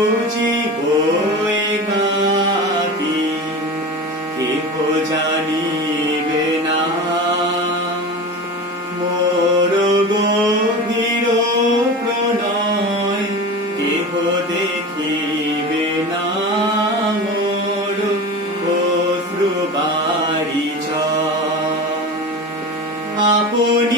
무지호에가피, 티호자니베나 모로고히로크나이 모로호수바리자 아버님.